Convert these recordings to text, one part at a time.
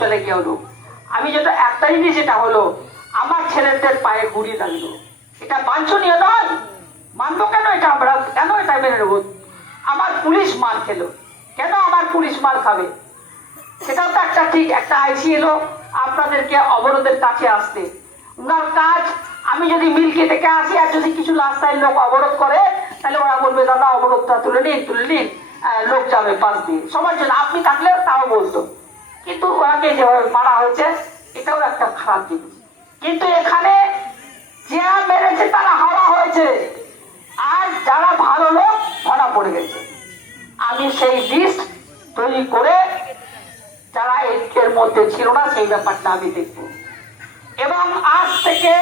চলে গিয়ে হলো। আমি যেটা একটা জিনিস যেটা হলো আমার ছেলেদের পায়ে গুড়ি লাগলো, এটা বাঞ্ছনীয় নয়। মানবো কেন এটা? আমরা কেন এটা মেনে নেব? আমার পুলিশ মার খেলো, কেন আমার পুলিশ মার খাবে? সেটাও তো একটা ঠিক। একটা আইসি এলো আপনাদেরকে অবরোধের কাছে আসতে, উনার কাজ। আমি যদি মিল্কি থেকে আসি আর যদি কিছু রাস্তায় লোক অবরোধ করে, তাহলে ওরা বলবে দাদা অবরোধটা তুলে নিন, লোক যাবে পাশ দিয়ে সবার জন্য। আপনি থাকলেও তাও বলতো, কিন্তু ওনাকে যেভাবে মারা হয়েছে এটাও একটা খারাপ জিনিস। কিন্তু এখানে যে মেরেছে তারা হাওয়া হয়েছে, আর যারা ভালো লোক ধরা পড়ে গেছে। আমি সেই লিস্ট তৈরি করে যারা এর মধ্যে ছিল না সেই ব্যাপারটা আমি দেখব, এবং আজ থেকে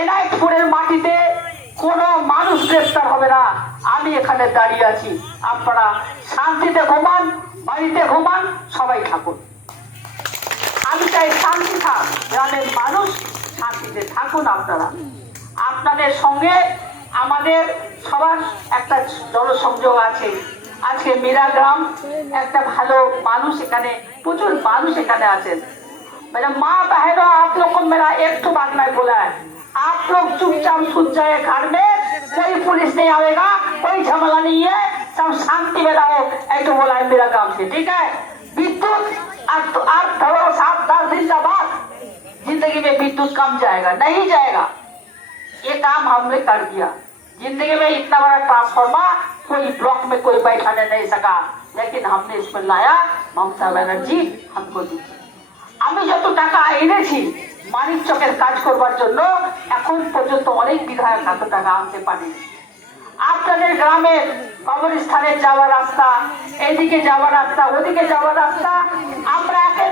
এনায়েতপুরের মাটিতে কোনো মানুষ গ্রেফতার হবে না। আমি এখানে দাঁড়িয়ে আছি, আপনারা শান্তিতে ঘুমান, বাড়িতে ঘুমান, সবাই থাকুন। আমি চাই শান্তি থাক, গ্রামের মানুষ শান্তিতে থাকুন। আপনাদের সঙ্গে আমাদের সবার একটা জনসংযোগ আছে। আজকে মীরা গ্রাম একটা ভালো মানুষ, এখানে প্রচুর মানুষ এখানে আছেন। मेरे माँ बहनों, आप लोग को मेरा एक तो बात नहीं बोला है, आप लोग चुपचाप सुन जाए। घर में कोई पुलिस नहीं आएगा, कोई झमेला नहीं है, सब शांति में रहो, ऐसा बोला है मेरा काम से। ठीक है? विद्युत आज धरो 7-10 दिन का बाद जिंदगी में विद्युत कम जाएगा, नहीं जाएगा। ये काम हमने कर दिया। जिंदगी में इतना बड़ा ट्रांसफॉर्मर कोई ब्लॉक में कोई बैठाने नहीं सका, लेकिन हमने इसमें लाया। ममता बनर्जी हमको दी। আমি যত টাকা এনেছি মানিক চকের কাজ করবার জন্য, এখন পর্যন্ত অনেক বিধায়ক এত টাকা আনতে পারেনি। আপনাদের গ্রামের কবরস্থানের যাওয়ার রাস্তা, এদিকে যাওয়ার রাস্তা, ওদিকে যাওয়ার রাস্তা, আমরা একে